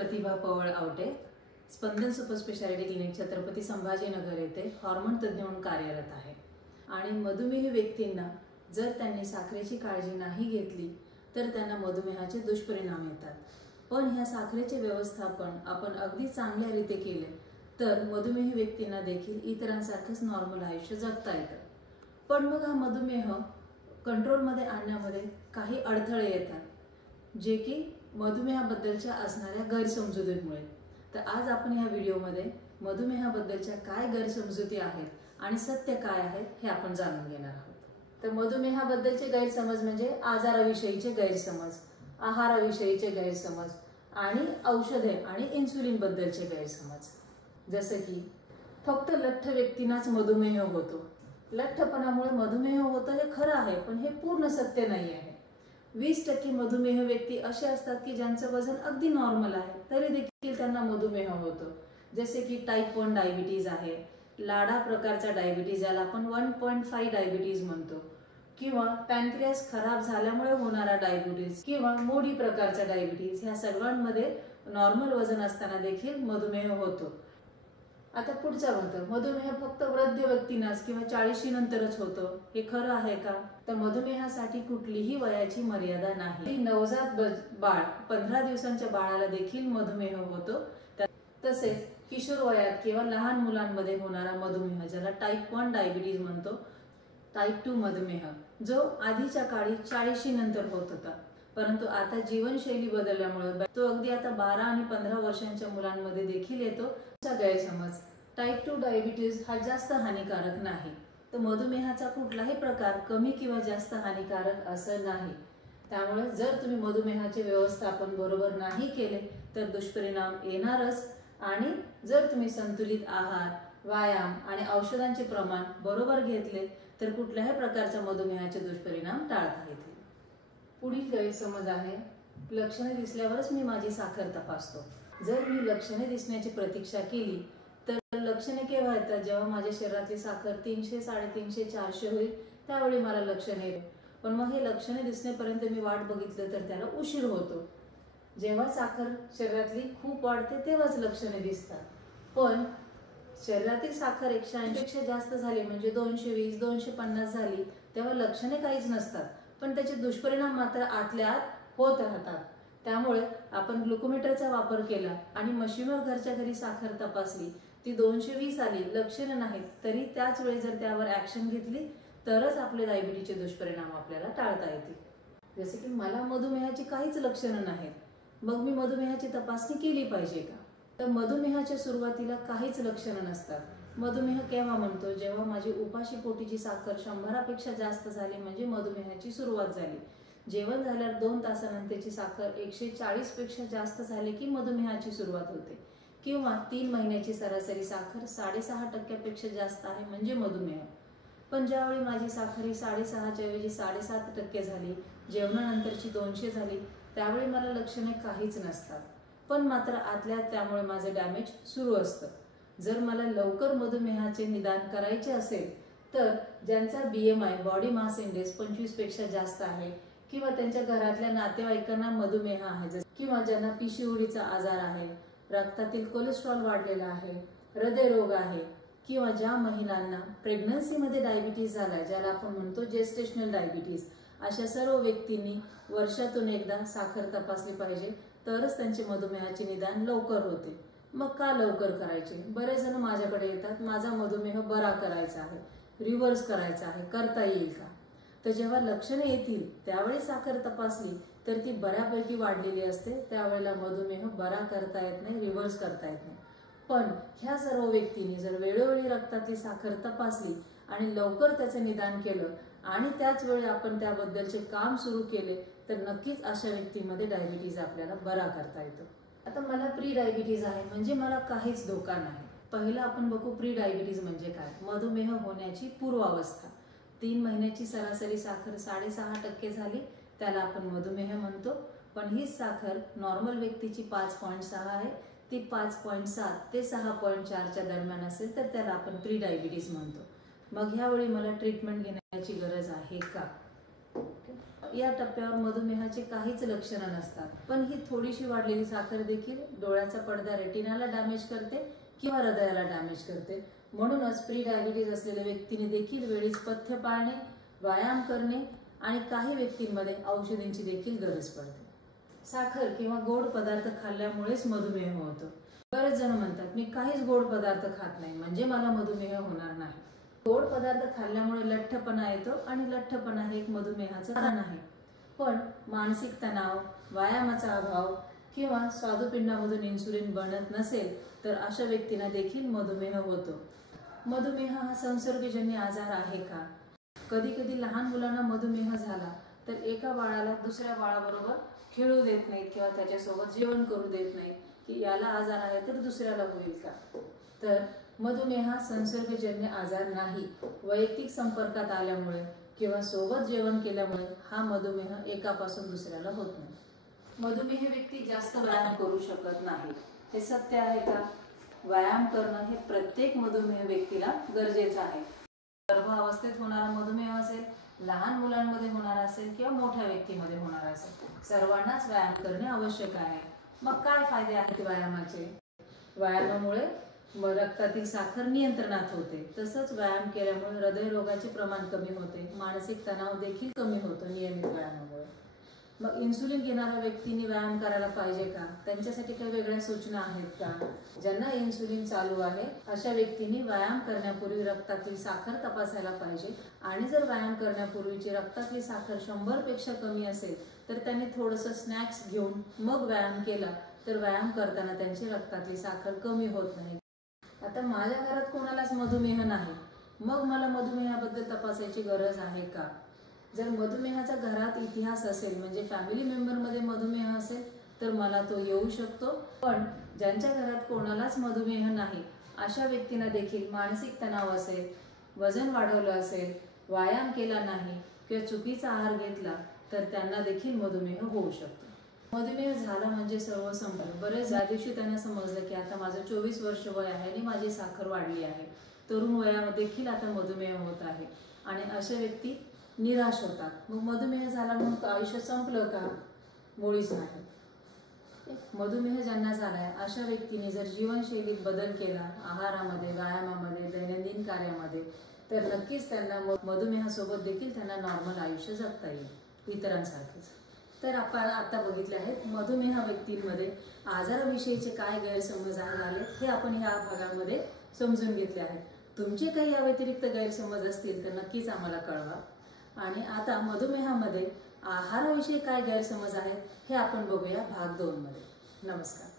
प्रतिभा Pawal Awate, Spandan super speciality clinic Chhatrapati Sambhajinagar येथे hormone तज्ञ म्हणून कार्यरत आहे। आणि मधुमेही व्यक्तींना जर त्यांनी साखरेची काळजी नाही घेतली तर त्यांना मधुमेहाचे दुष्परिणाम येतात। पण ह्या साखरेचे व्यवस्थापन आपण अगदी चांगल्या रीते केले तर मधुमेही व्यक्तींना देखील इतरांसारखेच नॉर्मल आयुष्य जगता येतं। पण मग हा मधुमेह कंट्रोलमध्ये आणण्यामध्ये काही अडथळे येतात, जे की मधुमेहाबद्दलच्या असणाऱ्या गैरसमजुतीमुळे। तर आज आपण ह्या व्हिडिओमध्ये मधुमेहाबद्दलच्या काय गैरसमजुती आहेत आणि सत्य काय आहे हे आपण जाणून घेणार आहोत। तर मधुमेहाबद्दलचे गैरसमज म्हणजे आजाराविषयीचे गैरसमज, आहाराविषयीचे गैरसमज आणि औषधे आणि इन्सुलिन बद्दलचे गैरसमज। जसे की फक्त लठ्ठ व्यक्तींनाच मधुमेह होतो, लठ्ठपणामुळे मधुमेह होतो हे खरं आहे, पण हे पूर्ण सत्य नाही आहे। 20% मधुमेह व्यक्ती असे असतात की ज्यांचं वजन अगदी नॉर्मल आहे तरी देखील त्यांना मधुमेह होतो। जसे की टाइप 1 डायबिटीज आहे, लाडा प्रकारचा डायबिटीज ज्याला आपण 1.5 डायबिटीज म्हणतो, किंवा पॅनक्रियास खराब झाल्यामुळे होणारा डायबिटीज किंवा मोडी प्रकारचा डायबिटीज, ह्या सर्वांमध्ये नॉर्मल वजन असताना देखील मधुमेह होतो। आता पुढचा म्हणतो मधुमेह फक्त वृद्ध व्यक्तींनाच किंवा 40 नंतरच होतो, हे खरं आहे का? तर मधुमेहासाठी कुठलीही वयाची मर्यादा नाही। नवजात बाळ 15 दिवसांच्या बाळाला देखील मधुमेह होतो। तसेच किशोर वयात किंवा लहान मुलांमध्ये होणारा मधुमेह ज्याला टाइप 1 डायबिटीज म्हणतो, टाइप 2 मधुमेह, जो आधीच्या काळी 40 नंतर होत होता, परंतु आता जीवनशैली बदलल्यामुळे तो अगदी आता 12 आणि 15 वर्षांच्या मुलांमध्ये देखील येतो। गैरसमज, टाइप 2 डायबिटीज हा जास्त हानिकारक नाही। तर मधुमेहाचा कुठलाही प्रकार कमी किंवा जास्त हानिकारक असं नाही। त्यामुळे जर तुम्ही मधुमेहाचे व्यवस्थापन बरोबर नाही केले तर दुष्परिणाम येणारच। आणि जर तुम्ही संतुलित आहार, व्यायाम आणि औषधांचे प्रमाण बरोबर घेतले तर कुठल्याही प्रकारच्या मधुमेहाचे दुष्परिणाम टाळता येतील। पुढील गैरसमज आहे लक्षणे दिसल्यावरच मी माझी साखर तपासतो। जर मी लक्षणे दिसण्याची प्रतीक्षा केली तर लक्षणे केव्हा येतात? जेव्हा माझ्या शरीरातली साखर 300, 350, 400 होईल त्यावेळी मला लक्षणे येईल। पण मग हे लक्षणे दिसण्यापर्यंत मी वाट बघितलं तर त्याला उशीर होतो। जेव्हा साखर शरीरातली खूप वाढते तेव्हाच लक्षणे दिसतात। पण शरीरातील साखर 180 पेक्षा जास्त झाली म्हणजे 220, 250 झाली तेव्हा लक्षणे काहीच नसतात, पण त्याचे दुष्परिणाम मात्र आतल्या आत होत राहतात। त्यामुळे आपण ग्लुकोमीटरचा वापर केला आणि मशीनवर घरच्या घरी साखर तपासली, ती 220 आली, लक्षणे नाहीत, तरी त्याच वेळी जर त्यावर ॲक्शन घेतली तरच आपले डायबिटीजचे दुष्परिणाम आपल्याला टाळता येतील। जसे की मला मधुमेहाची काहीच लक्षणं नाहीत, मग मी मधुमेहाची तपासणी केली पाहिजे का? तर मधुमेहाच्या सुरुवातीला काहीच लक्षणं नसतात। मधुमेह केव्हा म्हणतो? जेव्हा माझी उपाशी पोटीची साखर 100पेक्षा जास्त झाली म्हणजे मधुमेहाची सुरुवात झाली। जेवण झाल्यावर 2 तासानंतरची साखर 140 पेक्षा जास्त झाली की मधुमेहाची सुरुवात होते, किंवा 3 महिन्याची सरासरी साखर 6.5% पेक्षा जास्त आहे म्हणजे मधुमेह। पण ज्यावेळी माझी साखर ही 6.5च्या ऐवजी 7.5% झाली, जेवणानंतरची 200 झाली, त्यावेळी मला लक्षणे काहीच नसतात, पण मात्र आतल्या त्यामुळे माझं डॅमेज सुरू असतं। जर मला लवकर मधुमेहाचे निदान करायचे असेल तर ज्यांचा BMI बॉडी मास इंडेक्स 25 पेक्षा जास्त आहे, किंवा त्यांच्या घरातल्या नातेवाईकांना मधुमेह आहे, किंवा ज्यांना PCODचा आजार आहे, रक्तातील कोलेस्ट्रॉल वाढलेला आहे, हृदयरोग आहे, किंवा ज्या महिलांना प्रेग्नन्सीमध्ये डायबिटीज झाला ज्याला आपण म्हणतो जेस्टेशनल डायबिटीज, अशा सर्व व्यक्तींनी वर्षातून एकदा साखर तपासली पाहिजे, तरच त्यांचे मधुमेहाचे निदान लवकर होते। मग का लवकर करायचे? बरेच जण माझ्याकडे येतात, माझा मधुमेह बरा करायचा आहे, रिव्हर्स करायचा आहे, करता येईल का? तर जेव्हा लक्षणे येतील त्यावेळी साखर तपासली तर ती बऱ्यापैकी वाढलेली असते, त्यावेळेला मधुमेह बरा करता येत नाही, रिव्हर्स करता येत नाही। पण ह्या सर्व व्यक्तींनी जर वेळोवेळी रक्तातली साखर तपासली आणि लवकर त्याचं निदान केलं आणि त्याच वेळी आपण त्याबद्दलचे काम सुरू केले तर नक्कीच अशा व्यक्तींमध्ये डायबिटीज आपल्याला बरा करता येतो। आता मला प्री डायबिटीज आहे म्हणजे मला काहीच धोका नाही। पहिलं आपण बघू प्री डायबिटीज म्हणजे काय? मधुमेह होण्याची पूर्वावस्था। 3 महिन्याची सरासरी साखर 6.5% झाली त्याला आपण मधुमेह म्हणतो, पण हीच साखर नॉर्मल व्यक्तीची 5.6 आहे, ती 5.7 ते 6.4च्या दरम्यान असेल तर त्याला आपण प्री डायबिटीज म्हणतो। मग ह्यावेळी मला ट्रीटमेंट घेण्याची गरज आहे का? या टप्प्यावर मधुमेहाची काहीच लक्षणं नसतात, पण ही थोडीशी वाढलेली साखर देखील डोळ्याचा पडदा रेटिनाला डॅमेज करते किंवा हृदयाला डॅमेज करते. म्हणूनच प्री डायबिटीज असलेल्या व्यक्तीने देखील वेळीच पथ्य पाळणे, व्यायाम करणे आणि काही व्यक्तींमध्ये औषधींची देखील गरज पडते. साखर किंवा गोड पदार्थ खाल्ल्यामुळेच मधुमेह होतो. बरेच जण म्हणतात मी काहीच गोड पदार्थ खात नाही म्हणजे मला मधुमेह होणार नाही. गोड पदार्थ खाल्ल्यामुळे लठ्ठपणा येतो आणि लठ्ठपणा हे एक मधुमेहाचं कारण आहे. पण मानसिक तणाव, व्यायामाचा अभाव किंवा स्वादुपिंडामधून इन्सुलिन बनत नसेल तर अशा व्यक्तींना देखील मधुमेह होतो. मधुमेह हा संसर्गजन्य आजार आहे का? कधी कधी लहान मुलांना मधुमेह झाला तर एका बाळाला दुसऱ्या बाळाबरोबर खेळू देत नाहीत किंवा त्याच्यासोबत जेवण करू देत नाहीत की याला आजार आहे तर दुसऱ्याला होईल का. तर मधुमेह हा संसर्गजन्य आजार नाही. वैयक्तिक संपर्कात आल्यामुळे किंवा सोबत जेवण केल्यामुळे हा मधुमेह एकापासून दुसऱ्याला होत नाही. मधुमेह व्यक्ती जास्त व्यायाम करू शकत नाही, हे सत्य आहे का? व्यायाम करणं हे प्रत्येक मधुमेह व्यक्तीला गरजेचं आहे. गर्भावस्थेत होणारा मधुमेह असेल, लहान मुलांमध्ये होणारा असेल किंवा मोठ्या व्यक्तीमध्ये होणारा असेल, सर्वांनाच व्यायाम करणे आवश्यक आहे. मग काय फायदे आहेत व्यायामाचे? व्यायामामुळे रक्तातील साखर नियंत्रणात होते. तसंच व्यायाम केल्यामुळे हृदयरोगाचे प्रमाण कमी होते. मानसिक तणाव देखील कमी होतो नियमित व्यायामामुळे. मग इन्सुलिन घेणाऱ्या व्यक्तींनी व्यायाम करायला पाहिजे का? त्यांच्यासाठी काही वेगळ्या सूचना आहेत का? ज्यांना इन्सुलिन चालू आहे अशा व्यक्तींनी व्यायाम करण्यापूर्वी रक्तातील साखर तपासायला पाहिजे. आणि जर व्यायाम करण्यापूर्वीची रक्तातली साखर 100 पेक्षा कमी असेल तर त्यांनी थोडंसं स्नॅक्स घेऊन मग व्यायाम केला तर व्यायाम करताना त्यांची रक्तातली साखर कमी होत नाही. आता माझ्या घरात कोणालाच मधुमेह नाही, मग मला मधुमेहाबद्दल तपासायची गरज आहे का? जर मधुमेहाचा घरात इतिहास असेल म्हणजे फॅमिली मेंबरमध्ये मधुमेह असेल तर मला तो येऊ शकतो. पण ज्यांच्या घरात कोणालाच मधुमेह नाही अशा व्यक्तींना देखील मानसिक तणाव असेल, वजन वाढवलं असेल, व्यायाम केला नाही किंवा चुकीचा आहार घेतला तर त्यांना देखील मधुमेह होऊ शकतो. मधुमेह झाला म्हणजे सर्व संपलं. बरेच ज्या दिवशी त्यांना समजलं की आता माझं 24 वर्ष वय आहे आणि माझी साखर वाढली आहे, तरुण वयामध्ये देखील आता मधुमेह होत आहे आणि अशा व्यक्ती निराश होतात. मग मधुमेह झाला म्हणून आयुष्य संपलं का? मुळीच नाही. मधुमेह ज्यांना झालाय अशा व्यक्तीने जर जीवनशैलीत बदल केला, आहारामध्ये, व्यायामामध्ये, दैनंदिन कार्यामध्ये, तर नक्कीच त्यांना मधुमेहासोबत देखील त्यांना नॉर्मल आयुष्य जगता येईल इतरांसारखेच. तर आपण आता बघितले आहेत मधुमेह व्यक्तींमध्ये आजाराविषयीचे काय गैरसमज आले हे आपण या भागामध्ये समजून घेतले आहेत. तुमचे काही या व्यतिरिक्त गैरसमज असतील तर नक्कीच आम्हाला कळवा. आणि आता मधुमेहामध्ये आहाराविषयी काय गैरसमज आहेत हे आपण बघूया भाग 2 मध्ये. नमस्कार.